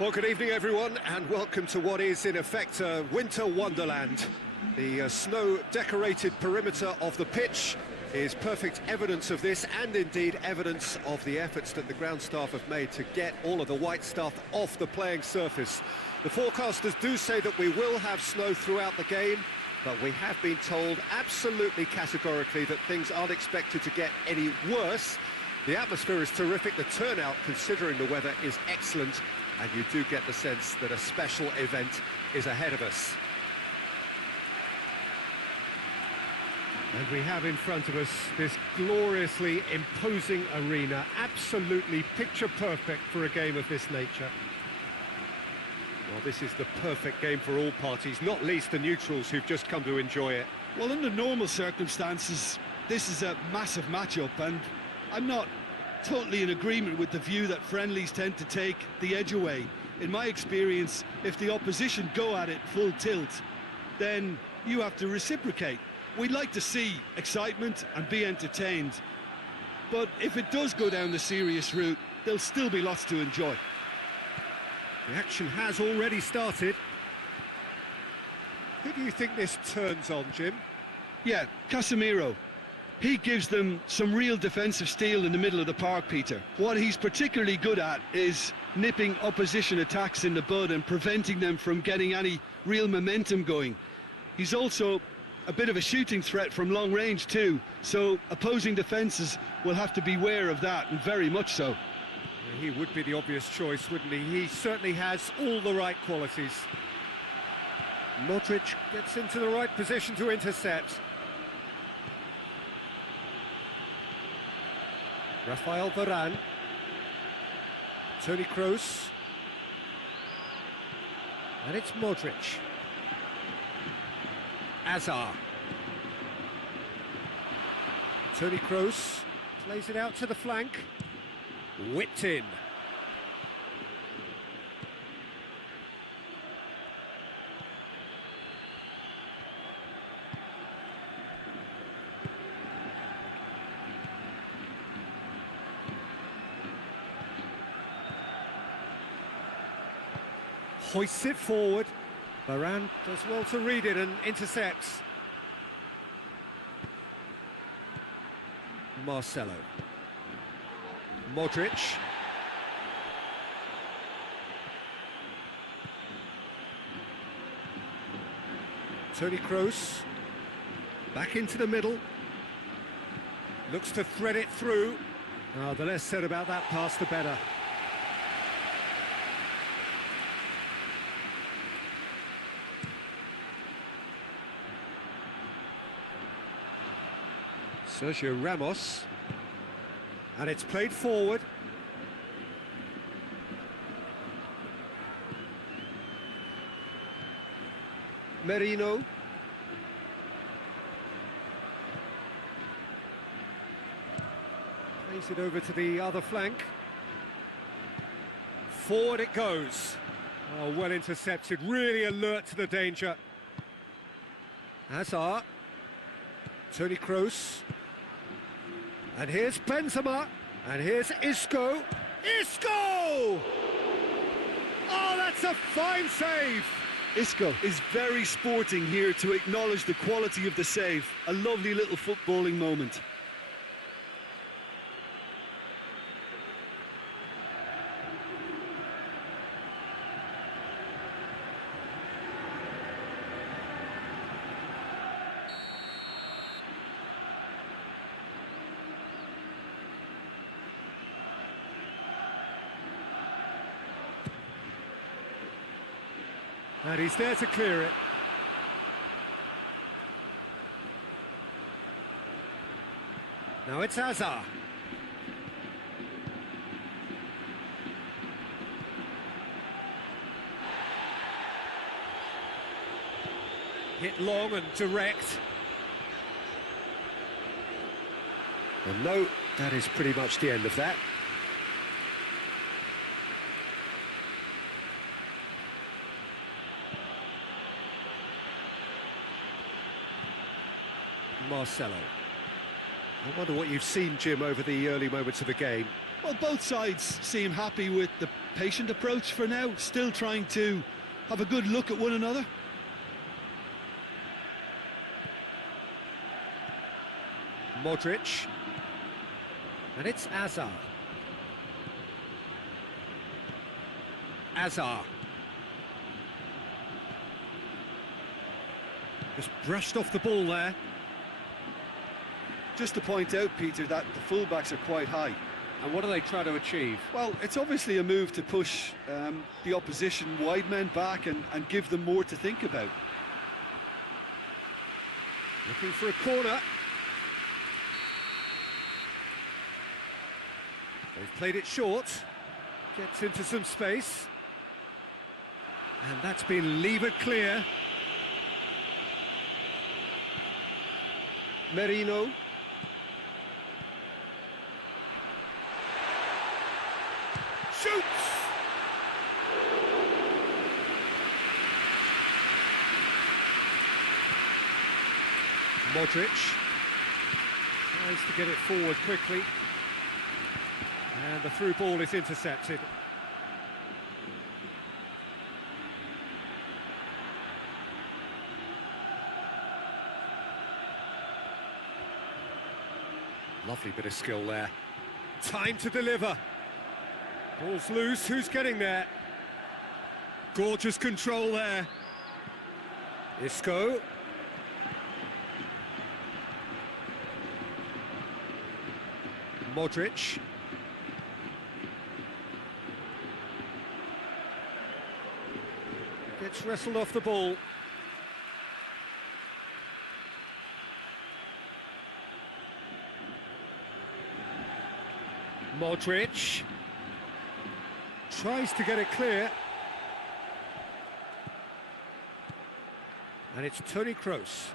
Well, good evening, everyone, and welcome to what is, in effect, a winter wonderland. The snow-decorated perimeter of the pitch is perfect evidence of this, and indeed evidence of the efforts that the ground staff have made to get all of the white stuff off the playing surface. The forecasters do say that we will have snow throughout the game, but we have been told absolutely categorically that things aren't expected to get any worse. The atmosphere is terrific, the turnout, considering the weather, is excellent, and you do get the sense that a special event is ahead of us. And we have in front of us this gloriously imposing arena, absolutely picture-perfect for a game of this nature. Well, this is the perfect game for all parties, not least the neutrals who've just come to enjoy it. Well, under normal circumstances, this is a massive matchup, and I'm not totally in agreement with the view that friendlies tend to take the edge away. In my experience, if the opposition go at it full tilt, then you have to reciprocate. We'd like to see excitement and be entertained, but if it does go down the serious route, there'll still be lots to enjoy. The action has already started. Who do you think this turns on, Jim? Yeah, Casemiro. He gives them some real defensive steel in the middle of the park, Peter. What he's particularly good at is nipping opposition attacks in the bud and preventing them from getting any real momentum going. He's also a bit of a shooting threat from long range too, so opposing defences will have to beware of that, and very much so. He would be the obvious choice, wouldn't he? He certainly has all the right qualities. Modric gets into the right position to intercept. Rafael Varane. Toni Kroos. And it's Modric. Hazard. Toni Kroos plays it out to the flank. Whipped in. Hoists it forward. Varane does well to read it and intercepts. Marcelo. Modric. Toni Kroos. Back into the middle. Looks to thread it through. Oh, the less said about that pass, the better. Sergio Ramos. And it's played forward. Merino. Plays it over to the other flank. Forward it goes. Oh, well intercepted, really alert to the danger. Hazard. Toni Kroos. And here's Benzema, and here's Isco. Isco! Oh, that's a fine save! Isco is very sporting here to acknowledge the quality of the save. A lovely little footballing moment. And he's there to clear it. Now it's Hazard. Hit long and direct. And no, that is pretty much the end of that. Marcelo. I wonder what you've seen, Jim, over the early moments of the game. Well, both sides seem happy with the patient approach for now, still trying to have a good look at one another. Modric. And it's Azar. Azar. Just brushed off the ball there. Just to point out, Peter, that the fullbacks are quite high. And what are they trying to achieve? Well, it's obviously a move to push the opposition wide men back and give them more to think about. Looking for a corner. They've played it short. Gets into some space. And that's been levered clear. Merino. Shoots! Modric tries to get it forward quickly. And the through ball is intercepted. Lovely bit of skill there. Time to deliver. Ball's loose, who's getting there? Gorgeous control there. Isco. Modric. Gets wrestled off the ball. Modric tries to get it clear, and it's Toni Kroos.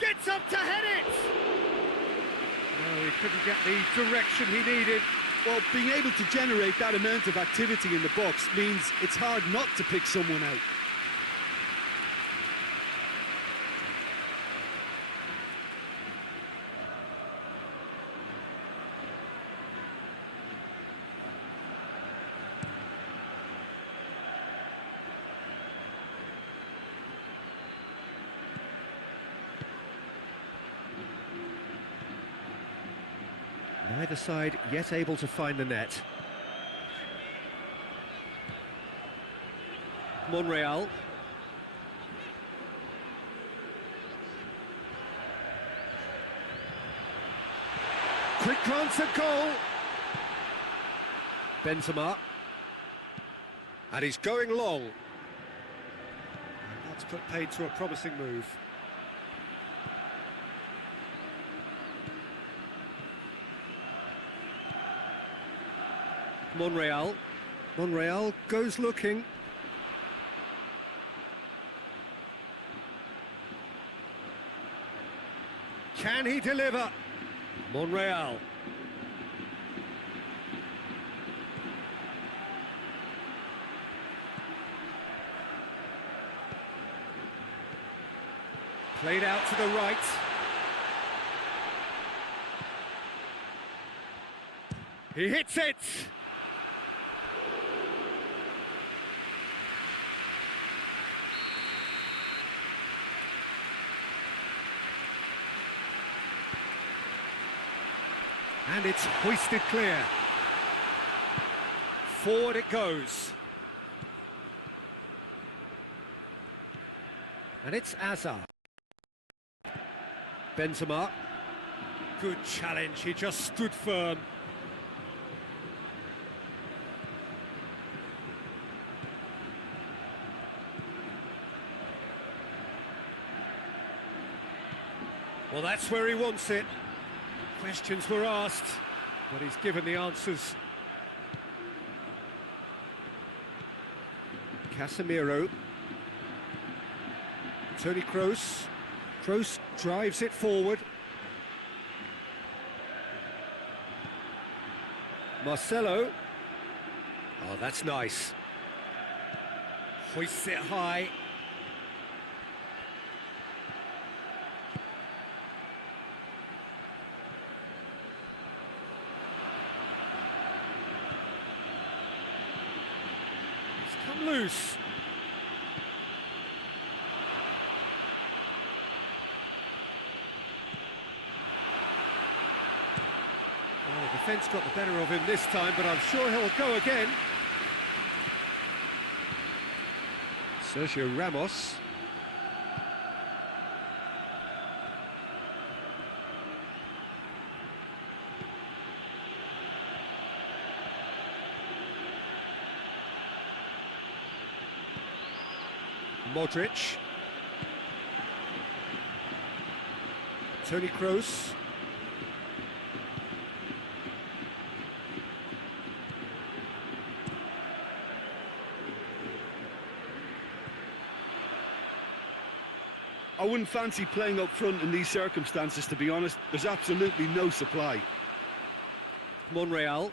Gets up to head it! No, he couldn't get the direction he needed. Well, being able to generate that amount of activity in the box means it's hard not to pick someone out. Neither side yet able to find the net. Monreal. Quick glance at goal. Benzema. And he's going long. And that's put paid to a promising move. Monreal. Monreal goes looking. Can he deliver? Monreal. Played out to the right. He hits it! And it's hoisted clear. Forward it goes. And it's Azar. Benzema. Good challenge, he just stood firm. Well, that's where he wants it. Questions were asked, but he's given the answers. Casemiro. Toni Kroos. Kroos drives it forward. Marcelo. Oh, that's nice. Hoists it high. loose. Oh, defence got the better of him this time, but I'm sure he'll go again. Sergio Ramos. Modric. Toni Kroos. I wouldn't fancy playing up front in these circumstances, to be honest. There's absolutely no supply. Monreal.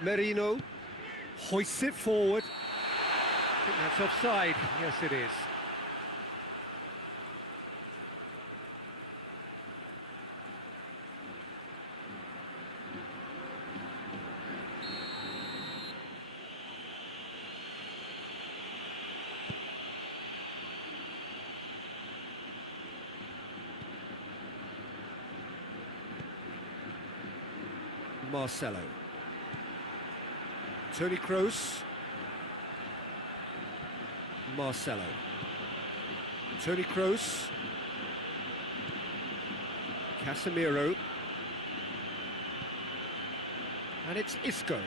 Merino hoists it forward. I think that's offside. Yes, it is. Marcelo. Toni Kroos. Marcelo. Toni Kroos. Casemiro. And it's Isco.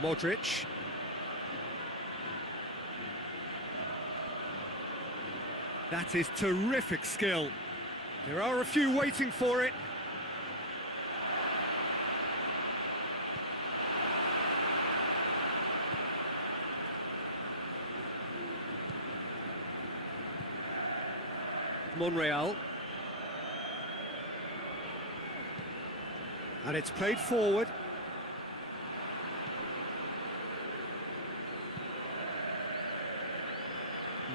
Modric. That is terrific skill. There are a few waiting for it. Monreal. And it's played forward.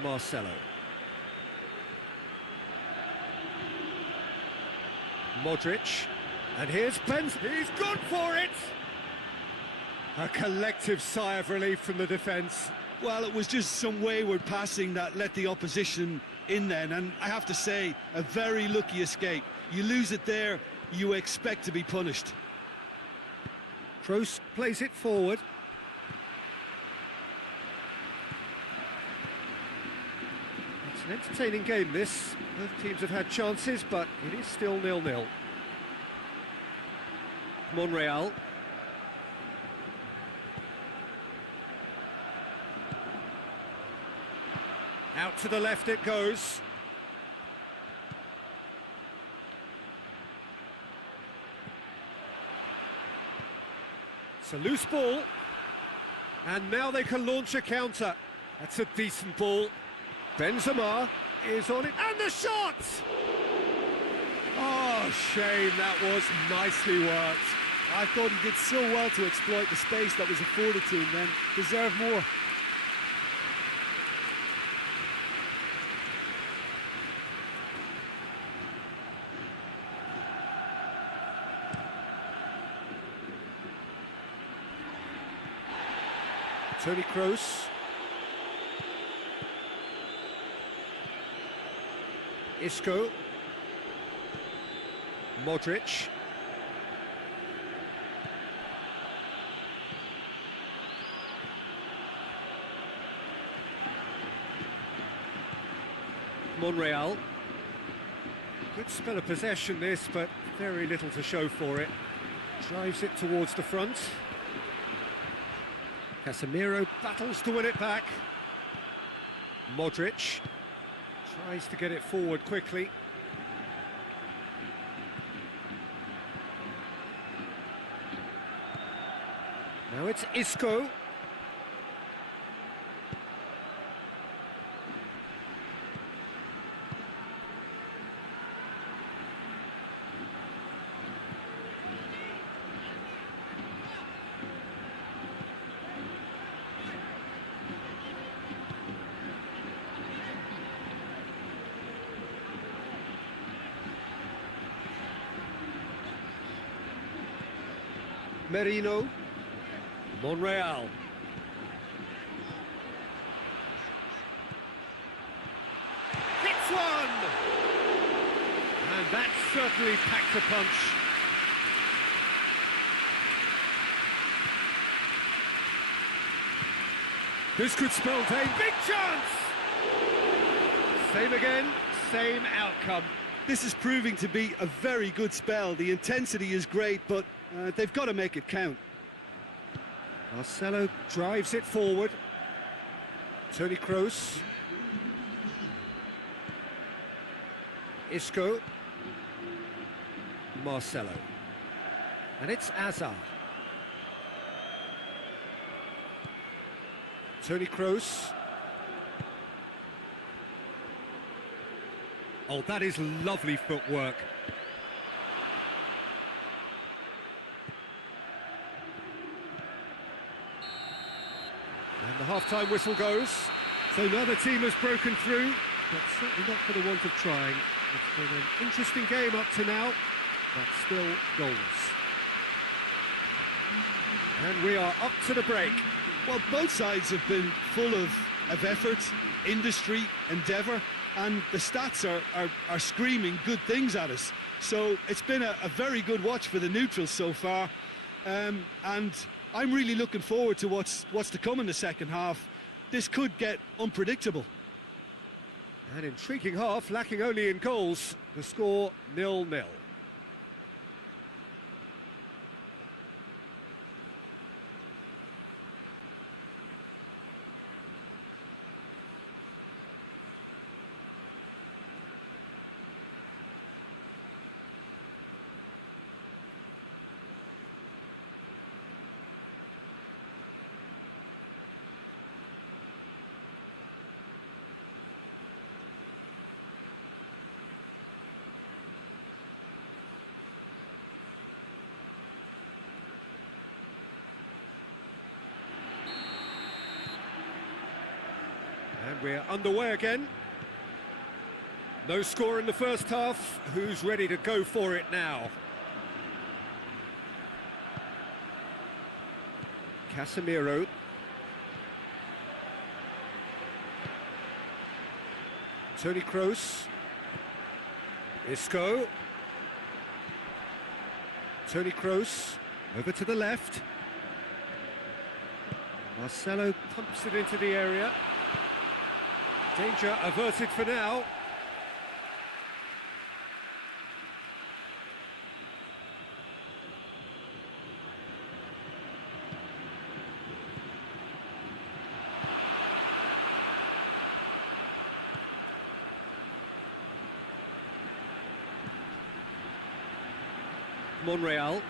Marcelo. Modric. And here's Benz. He's gone for it! A collective sigh of relief from the defence. Well, it was just some wayward passing that let the opposition in then, and I have to say, a very lucky escape. You lose it there, you expect to be punished. Kroos plays it forward. It's an entertaining game, this. Both teams have had chances, but it is still 0-0. Monreal. Out to the left it goes. It's a loose ball. And now they can launch a counter. That's a decent ball. Benzema is on it. And the shot! Oh, shame, that was nicely worked. I thought he did so well to exploit the space that was afforded to him then. Deserved more. Toni Kroos. Isco. Modric. Monreal. Good spell of possession this, but very little to show for it. Drives it towards the front. Casemiro battles to win it back. Modric tries to get it forward quickly. Now it's Isco. Merino. Monreal. Hits one! And that certainly packed a punch. This could spell danger. Big chance! Same again, same outcome. This is proving to be a very good spell. The intensity is great, but they've got to make it count. Marcelo drives it forward. Toni Kroos. Isco. Marcelo. And it's Hazard. Toni Kroos. Oh, that is lovely footwork. And the half-time whistle goes. So neither team has broken through, but certainly not for the want of trying. It's been an interesting game up to now, but still goalless. And we are up to the break. Well, both sides have been full of effort, industry, endeavour, and the stats are screaming good things at us. So it's been a very good watch for the neutrals so far, and I'm really looking forward to what's to come in the second half. This could get unpredictable. An intriguing half, lacking only in goals. The score 0-0. And we're underway again. No score in the first half. Who's ready to go for it now? Casemiro. Toni Kroos. Isco. Toni Kroos. Over to the left. Marcelo pumps it into the area. Danger averted for now. Monreal.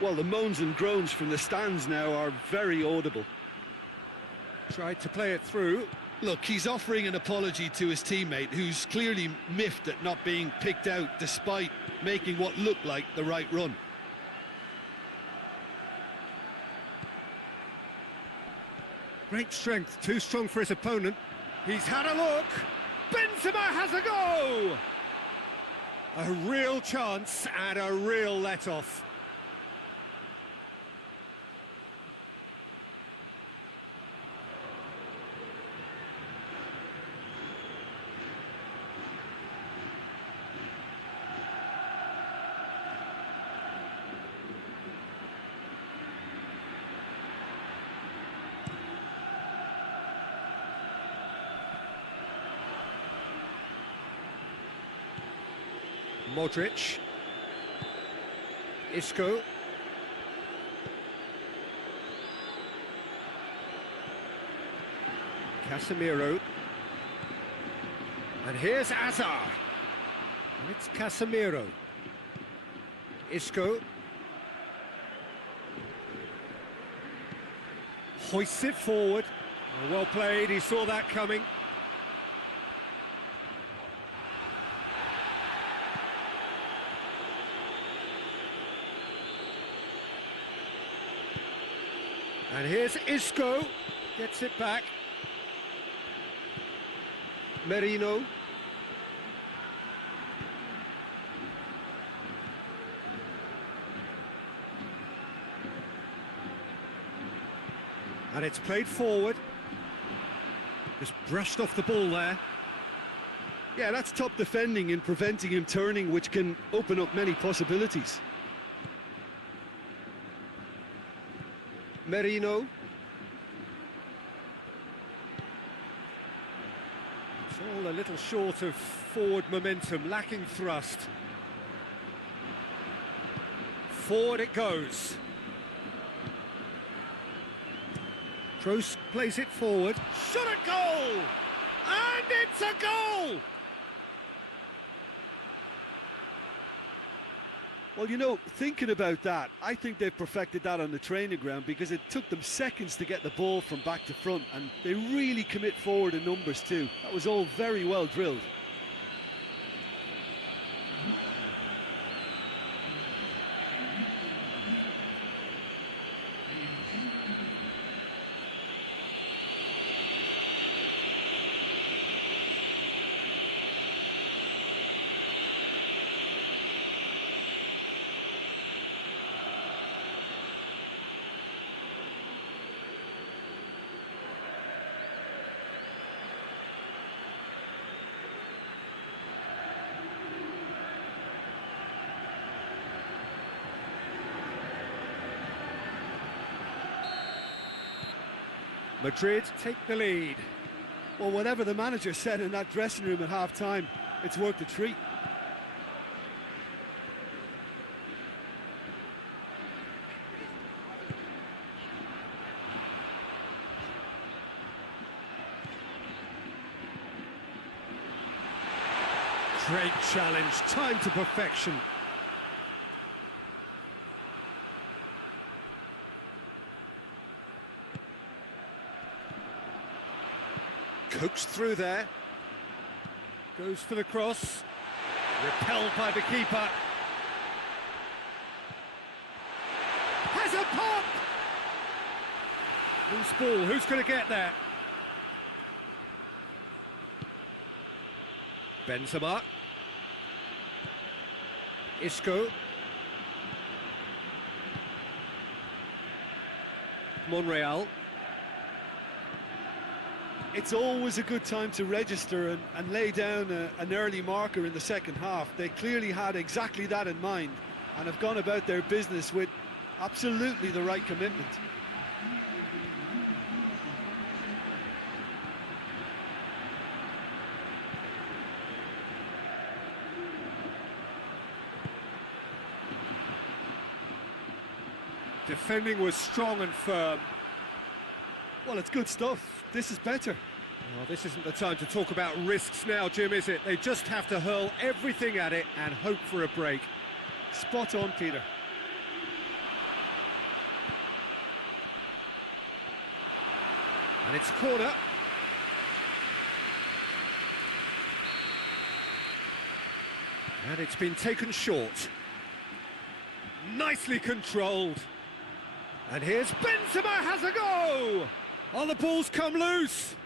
Well, the moans and groans from the stands now are very audible. Tried to play it through. Look, he's offering an apology to his teammate, who's clearly miffed at not being picked out despite making what looked like the right run. Great strength, too strong for his opponent. He's had a look. Benzema has a go! A real chance and a real let-off. Modric. Isco. Casemiro. And here's Hazard. And it's Casemiro. Isco. Hoists it forward. Well played, he saw that coming. And here's Isco, gets it back. Merino. And it's played forward. Just brushed off the ball there. Yeah, that's top defending and preventing him turning, which can open up many possibilities. Merino. It's all a little short of forward momentum, lacking thrust. Forward it goes. Kroos plays it forward. Shot a goal! And it's a goal! Well, you know, thinking about that, I think they've perfected that on the training ground because it took them seconds to get the ball from back to front, and they really commit forward in numbers too. That was all very well drilled. Madrid take the lead. Well, whatever the manager said in that dressing room at half-time, it's worked a treat. Great challenge, time to perfection. Coaxed through there. Goes for the cross. Repelled by the keeper. Has a pop! Loose ball, who's going to get there? Benzema. Isco. Monreal. It's always a good time to register and lay down an early marker in the second half. They clearly had exactly that in mind and have gone about their business with absolutely the right commitment. Defending was strong and firm. Well, it's good stuff. This is better. Well, this isn't the time to talk about risks now, Jim, is it? They just have to hurl everything at it and hope for a break. Spot on, Peter. And it's a corner. And it's been taken short. Nicely controlled. And here's Benzema has a go! Oh, the ball's come loose.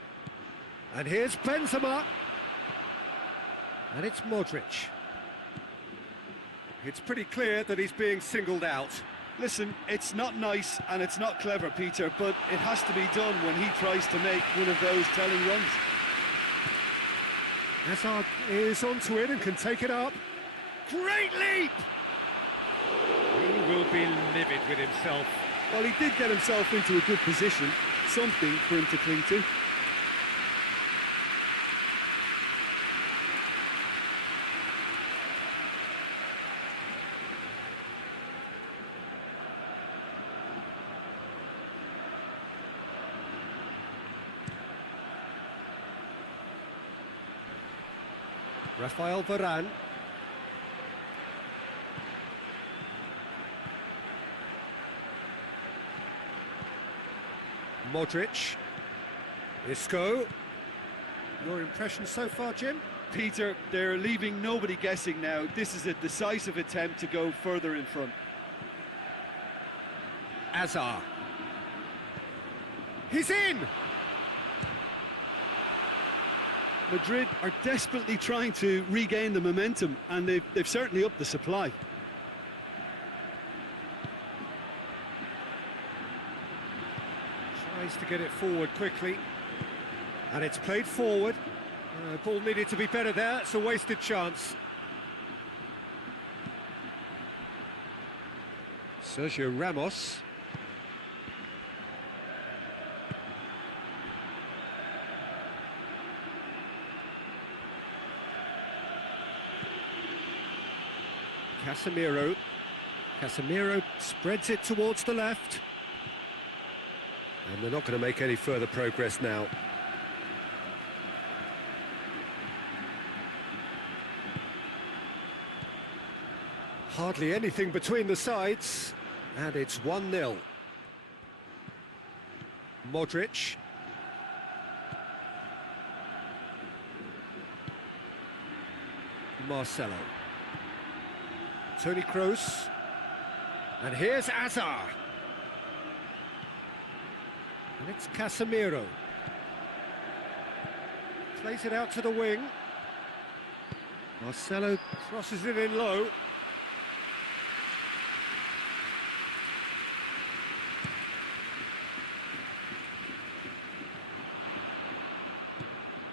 And here's Benzema. And it's Modric. It's pretty clear that he's being singled out. Listen, it's not nice and it's not clever, Peter, but it has to be done when he tries to make one of those telling runs. Hazard is onto it and can take it up. Great leap! He will be livid with himself. Well, he did get himself into a good position, something for him to cling to. Rafael Varane. Modric. Isco. Your impression so far, Jim? Peter, they're leaving nobody guessing now. This is a decisive attempt to go further in front. Hazard. He's in! Madrid are desperately trying to regain the momentum, and they've certainly upped the supply. Tries to get it forward quickly. And it's played forward. Ball needed to be better there. It's a wasted chance. Sergio Ramos. Casemiro. Casemiro spreads it towards the left. And they're not going to make any further progress now. Hardly anything between the sides. And it's 1-0. Modric. Marcelo. Toni Kroos. And here's Hazard. And it's Casemiro. Plays it out to the wing. Marcelo crosses it in low.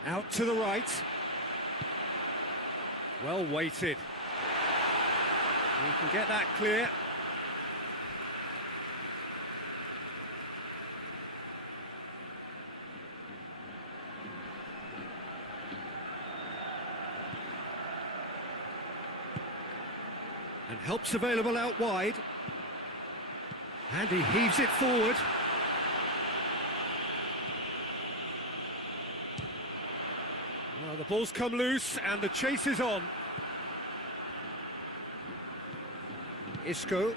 Out to the right. Well weighted. We can get that clear. And help's available out wide. And he heaves it forward. Well, the ball's come loose and the chase is on. Isco.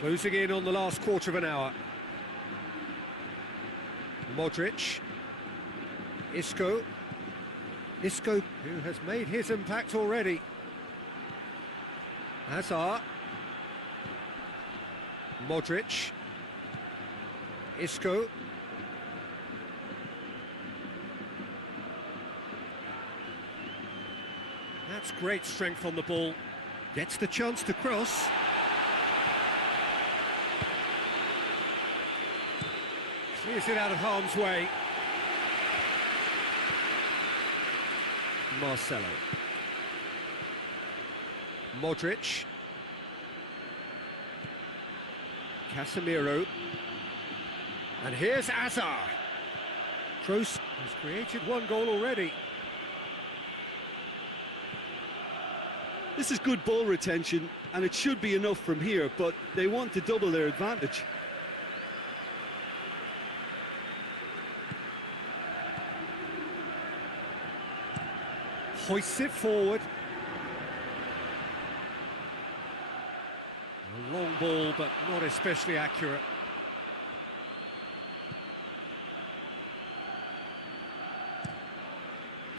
Closing in on the last quarter of an hour. Modric. Isco. Isco, who has made his impact already. Hazard. Modric. Isco. That's great strength on the ball. Gets the chance to cross. Clears it out of harm's way. Marcelo. Modric. Casemiro. And here's Hazard. Kroos has created one goal already. This is good ball retention, and it should be enough from here, but they want to double their advantage. Hoists it forward. A long ball, but not especially accurate.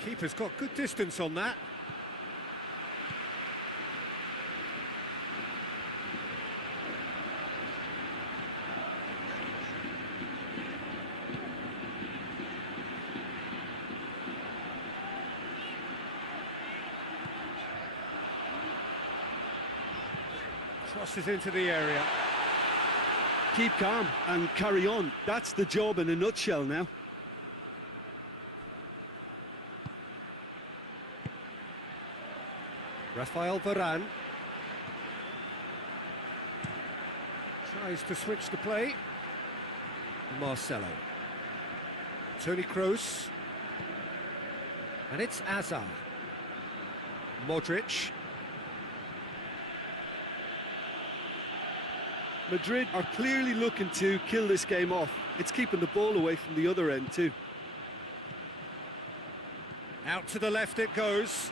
Keeper's got good distance on that. Crosses into the area. Keep calm and carry on. That's the job in a nutshell now. Rafael Varane. Tries to switch the play. Marcelo. Toni Kroos. And it's Hazard. Modric. Madrid are clearly looking to kill this game off. It's keeping the ball away from the other end too. Out to the left it goes.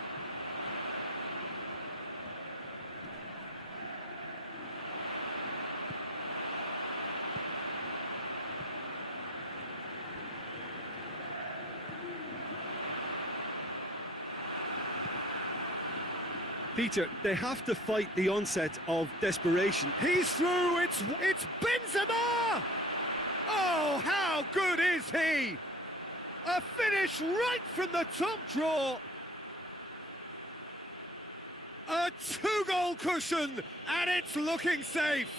Peter, they have to fight the onset of desperation. He's through, it's Benzema! Oh, how good is he? A finish right from the top draw. A two-goal cushion, and it's looking safe.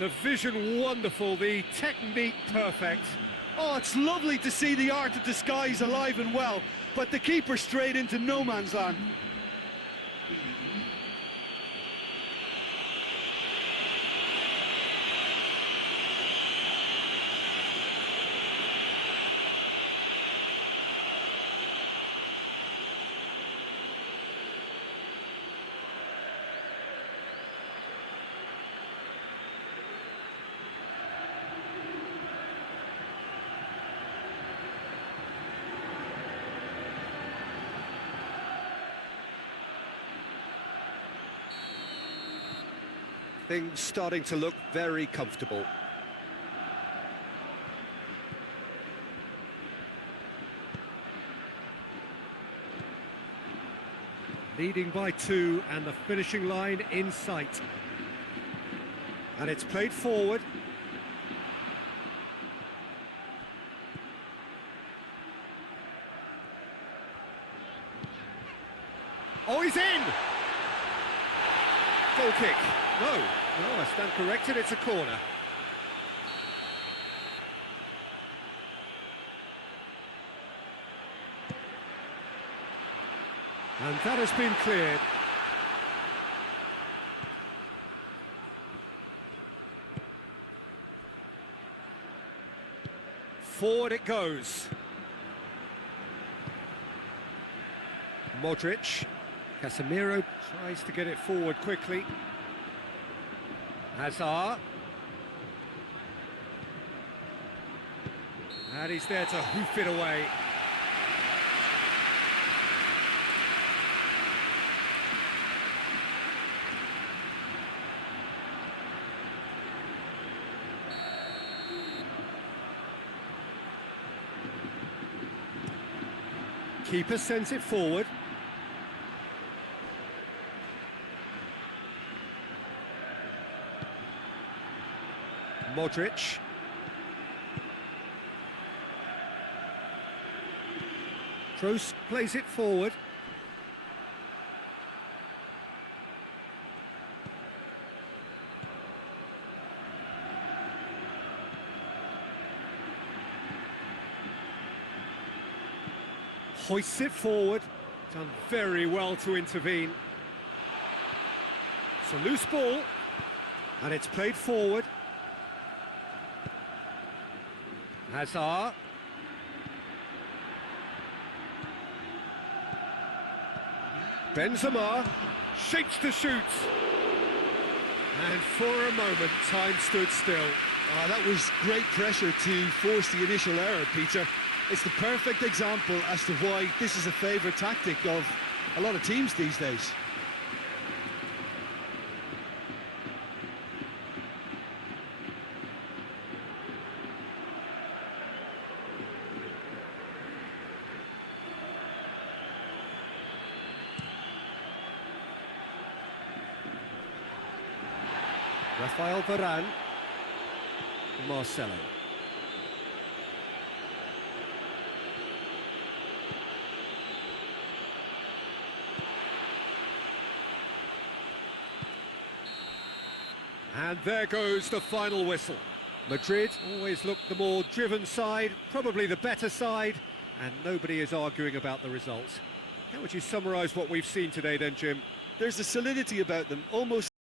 The vision wonderful, the technique perfect. Oh, it's lovely to see the art of disguise alive and well, but the keeper straight into no man's land. Things starting to look very comfortable. Leading by 2 and the finishing line in sight. And it's played forward. Oh, he's in! Goal kick. No, I stand corrected, it's a corner. And that has been cleared. Forward it goes. Modric. Casemiro tries to get it forward quickly. Hazard. And he's there to hoof it away. Keeper sends it forward. Modric. Kroos plays it forward. Hoists it forward. Done very well to intervene. It's a loose ball. And it's played forward. Hazard. Benzema shapes to shoot. And for a moment, time stood still. Oh, that was great pressure to force the initial error, Peter. It's the perfect example as to why this is a favourite tactic of a lot of teams these days. Rafael Varane, Marcelo. And there goes the final whistle. Madrid always look the more driven side, probably the better side, and nobody is arguing about the result. How would you summarise what we've seen today then, Jim? There's a solidity about them, almost